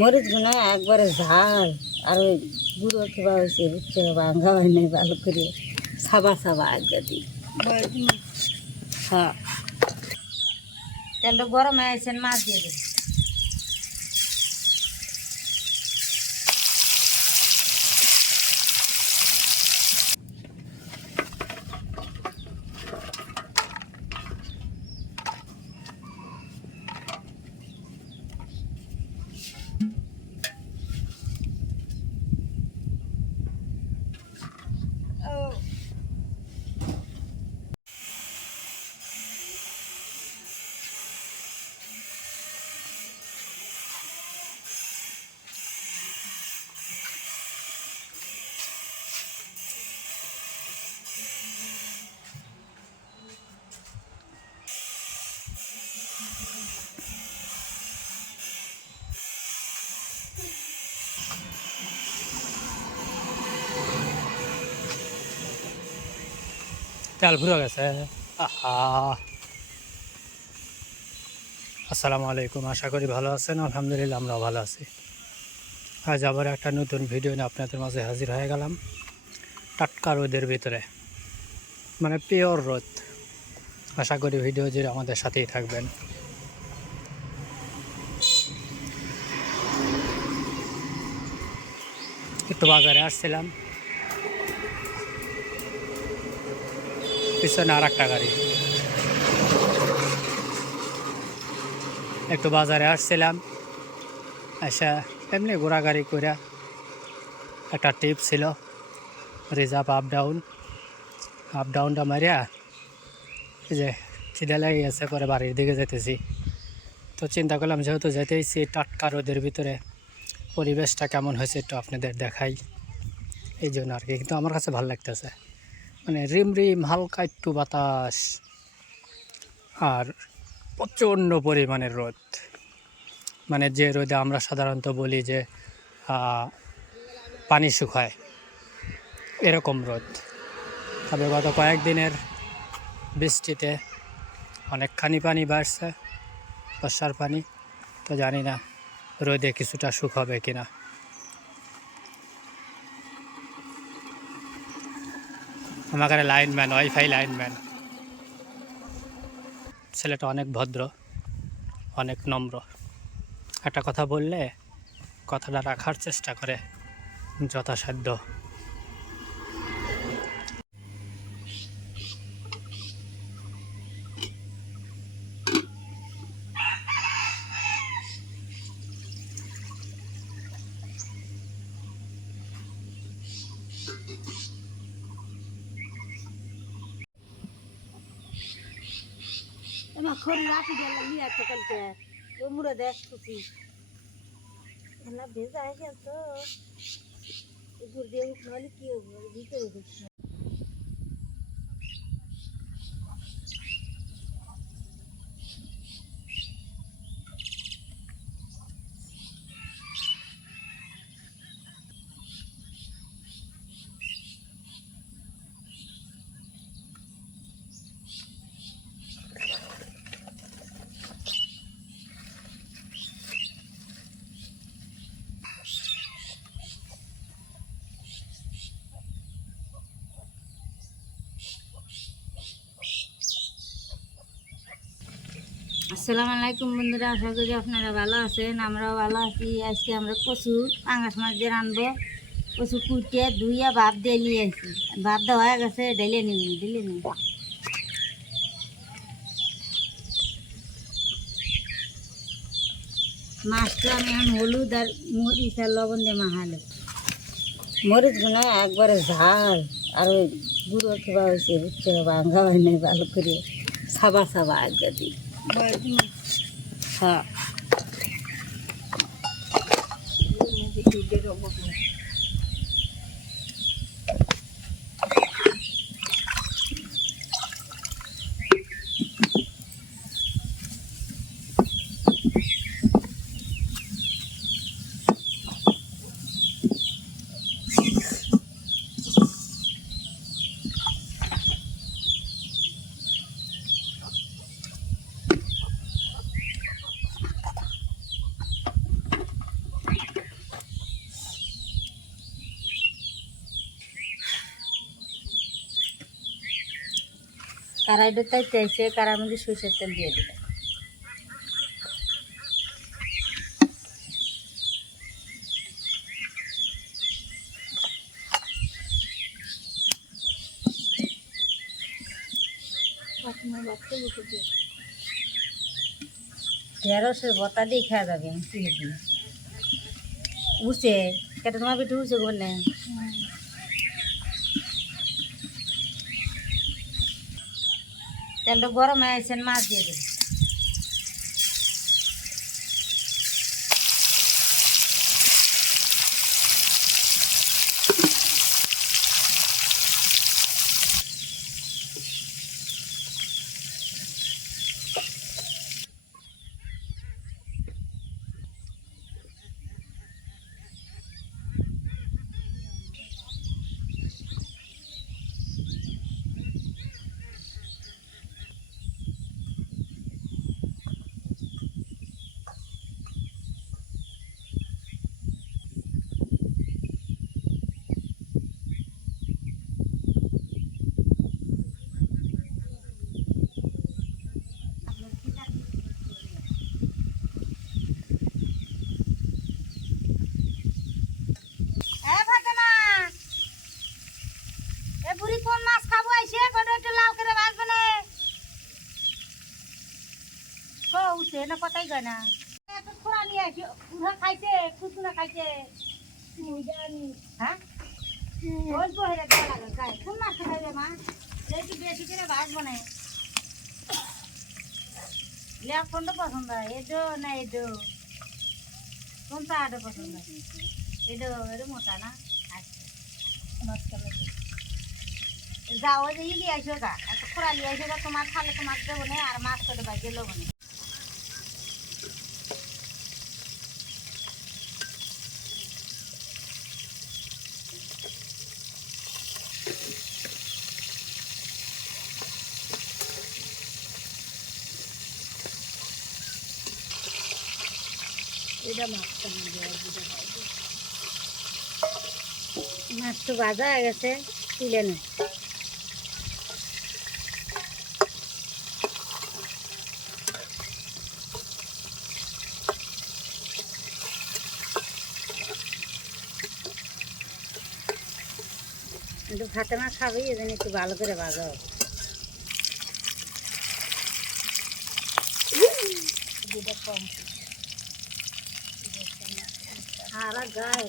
মরিচ গুনা একবারে ঝাল আর ওই গুঁড়ো খেবা হয়েছে বুঝছে ভাঙ্গা হয় নাই ভালো করে সাবা সাবা একবার দিই। হ্যাঁ তেলটা গরম হয়ে আসছেন মাছ দিয়ে দেবেন। তেল ভরে গেছে। আহা, আসসালামু আলাইকুম, আশা করি ভালো আছেন। আলহামদুলিল্লাহ আমরাও ভালো আছি। আজ আবার একটা নতুন ভিডিও নিয়ে আপনাদের মাঝে হাজির হয়ে গেলাম। টাটকা রোদের ভিতরে, মানে পিওর রোদ। আশা করি ভিডিও জুড়ে আমাদের সাথেই থাকবেন। একটু বাজারে আসছিলাম, পিছনে আর একটা গাড়ি। একটু বাজারে আসছিলাম, আচ্ছা এমনি ঘোরাঘুরি করে একটা টিপ ছিল রিজার্ভ আপ ডাউনটা মারিয়া এই যে খিদে লেগে গেছে, পরে বাড়ির দিকে যেতেছি। তো চিন্তা করলাম যেহেতু যেতেইছি টাটকা রোদের ভিতরে, পরিবেশটা কেমন হয়েছে একটু আপনাদের দেখাই, এই জন্য আর কি। কিন্তু আমার কাছে ভালো লাগতেছে, মানে রিম রিম হালকা একটু বাতাস আর প্রচণ্ড পরিমাণের রোদ। মানে যে রোদে আমরা সাধারণত বলি যে পানি শুকায়, এরকম রোদ। তবে গত কয়েকদিনের বৃষ্টিতে অনেকখানি পানি বাড়ছে, বর্ষার পানি। তো জানি না রোদে কিছুটা শুকাবে কিনা। আমার লাইনম্যান, ওয়াইফাই লাইনম্যান, ছেলেটা অনেক ভদ্র, অনেক নম্র। একটা কথা বললে কথাটা রাখার চেষ্টা করে যথাসাধ্য। এবার খড়ি রাখি গেল নিয়ে আসতে কালকে ওই মুড়ে দেখ খুশি এলা ভেজা হয়ে গেল তো উপর দিয়ে উঠ নাহলে কি হবে ভিতরে ঢুকছে। আসসালামু আলাইকুম বন্ধুরা, আশা করি আপনারা ভালো আছেন, আমরাও ভালো আছি। আজকে আমরা কচু পাঙ্গাস মাছ দিয়ে রানবো। কচু কুটে ধুইয়া ভাত দিয়ে নিয়ে আসি, ভাত দেওয়া হয়ে গেছে, ঢেলে নিই। মাছটা আমি এখন হলুদ আর মরিচ আর লবণ দিয়ে মাখালো। মরিচ গুনা একবারে ঝাল আর ওই গুঁড়ো খেবা হয়েছে বুঝছে ভাঙ্গা হয় নাই ভালো করে সাবা সাবা একবার দিই। হ্যাঁ কারাইটা তাইতে এসে কারার মধ্যে সরষের তেল দিয়ে দিলাম। ঢেঁড়সের বতা দিয়ে খাওয়া যাবে উঠছে কেটে তোমার বেটে উঠছে বললে তেলটা গরম হয়ে আসছেন মাছ দিয়ে দেবে। বুড়ি কোন মাছ খাবো আইসে গোটা একটু লাল করে ভাজবে না হো উঠে না কথাই কয় না একটা খোড়া নিয়ে আসি উঠা খাইছে খুচুনা খাইছে হ্যাঁ অল্প হয়ে দেওয়া লাগে গায়ে কোন মাছ খাইবে মা একটু বেশি করে ভাজবো না লেপ কোনটা পছন্দ হয় এডো না এডো কোনটা আডো পছন্দ হয় এডো এডো মোটা না আচ্ছা মাছ যাও ওই যে ইলি আইসো গা একটা খোড়া নিয়ে আইসো গা তোমার খালে তোমার দেবো না আর মাছ করে বাই গেলো না এটা মাছটা মাছ তো ভাজা হয়ে গেছে তুলে নে একটু ভাতে মাছ খাবে এই জন্য একটু ভালো করে ভাজা হবে কম সারা গায়ে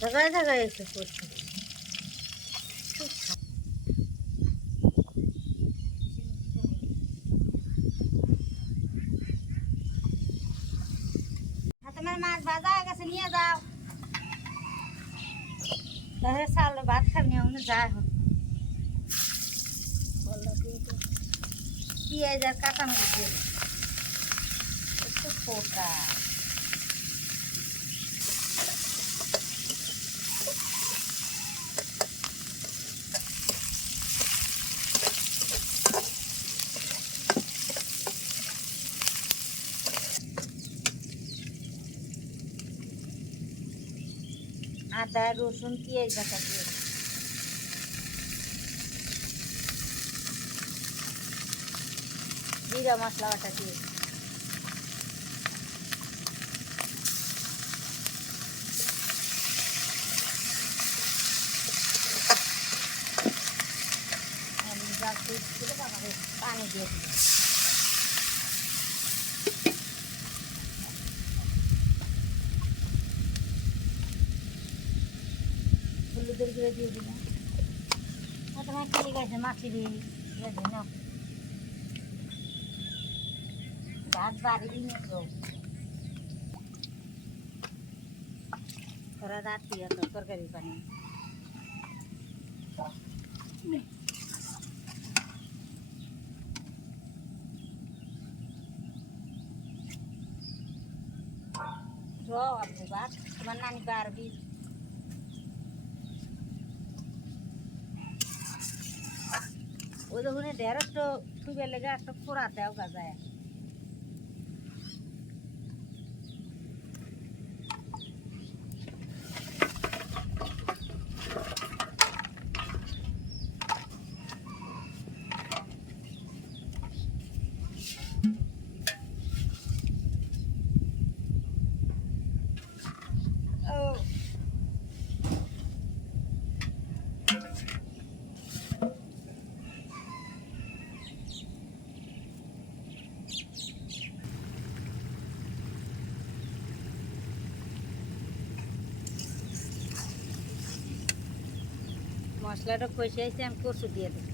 জায়গায় জায়গায় এসে পড়ছে তোমার মাছ ভাজা হয়ে গেছে নিয়ে যাও তাহলে চাল ভাত খাবি না অন্য যা এখন পেঁয়াজ আর কাঁচামরিচ দিয়ে একটু ফোটা আদা রসুন পেঁয়াজ বাটা দিয়ে জিরা মশলা বাটা দিয়ে পানি দিয়ে দিলাম হলুদের গুঁড়ো দিয়ে দিলাম তোমার খেয়ে গেছে মাছি দিয়ে না ভাত বাড়ি নিয়ে তোরা রাত্রি তরকারি পানি ভাত তোমার নানি পারবি ওই যখন ঢেঁড়স তো খুবই লেগে একটা ফোড়া দেও গাজায় মশলাটা কষে আসছে, আমি কচু দিয়ে দেবো।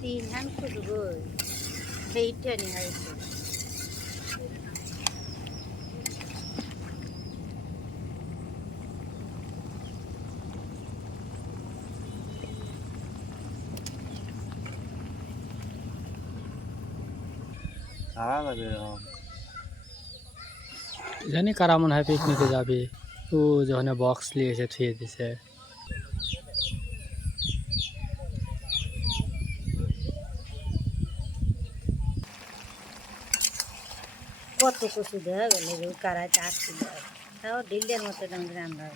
তিন হান কচু গো, সেইটা নিয়ে হয়েছে। জানি কারা মনে হয় পিকনিকে যাবে, ও যখন বক্স নিয়ে এসে থুয়ে দিছে। কত কচু দেওয়া গেল ওই কারায় চাটছিল, তাও ডিলের মতো রান্না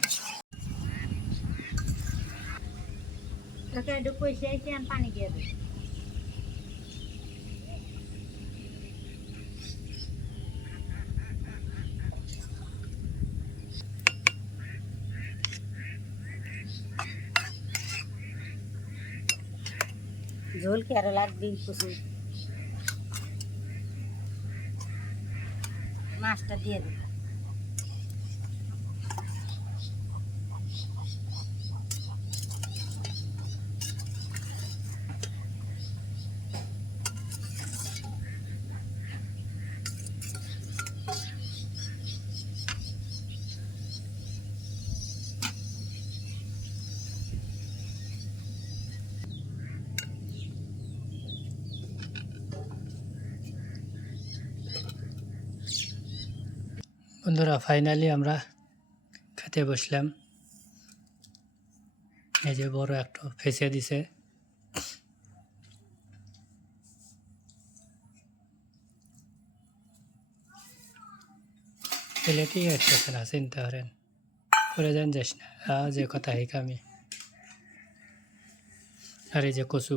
তোকে একটু কষে আসছে, আমি পানি দিয়ে দেবো। ঝোল কি আরো লাগবে কচু, মাছটা দিয়ে দেবো। বন্ধুরা ফাইনালি আমরা খেতে বসলাম। এই যে বড় একটা ফেসে দিছে, প্লেটই আসতেছে না, চিনতে পারেন পরে যান যাস না, যে কথা হিকামি। আর এই যে কচু,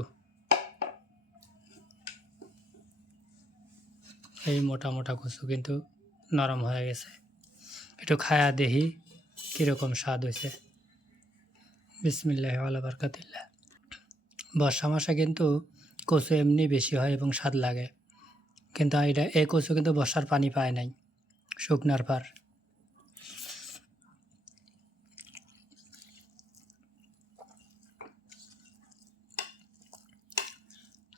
এই মোটা মোটা কচু কিন্তু নরম হয়ে গেছে। একটু খায়া দেখি কীরকম স্বাদ হয়েছে। বিসমিল্লাহ ওয়ালা বারকাতিল্লাহ। বর্ষা মাসে কিন্তু কচু এমনি বেশি হয় এবং স্বাদ লাগে, কিন্তু এই কচু কিন্তু বর্ষার পানি পায় নাই, শুকনার পার।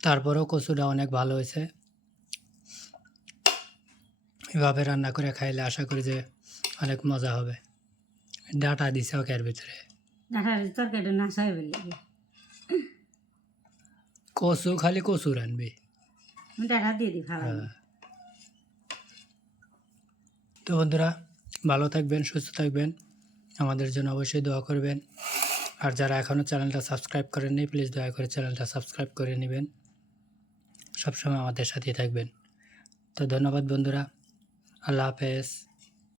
তারপরেও কচুটা অনেক ভালো হয়েছে। এভাবে রান্না করে খাইলে আশা করি যে অনেক মজা হবে। ডাটা দিছে ওকে এর ভিতরে, তরকারিটা নাশা হয়ে বললি কচু খালি কচু রানবি। ডাটা দিয়ে দিই ভালো। হ্যাঁ। তো বন্ধুরা ভালো থাকবেন, সুস্থ থাকবেন, আমাদের জন্য অবশ্যই দোয়া করবেন। আর যারা এখনও চ্যানেলটা সাবস্ক্রাইব করেননি প্লিজ দয়া করে চ্যানেলটা সাবস্ক্রাইব করে নেবেন, সবসময় আমাদের সাথেই থাকবেন। তো ধন্যবাদ বন্ধুরা, আল্লাহ হাফেজ।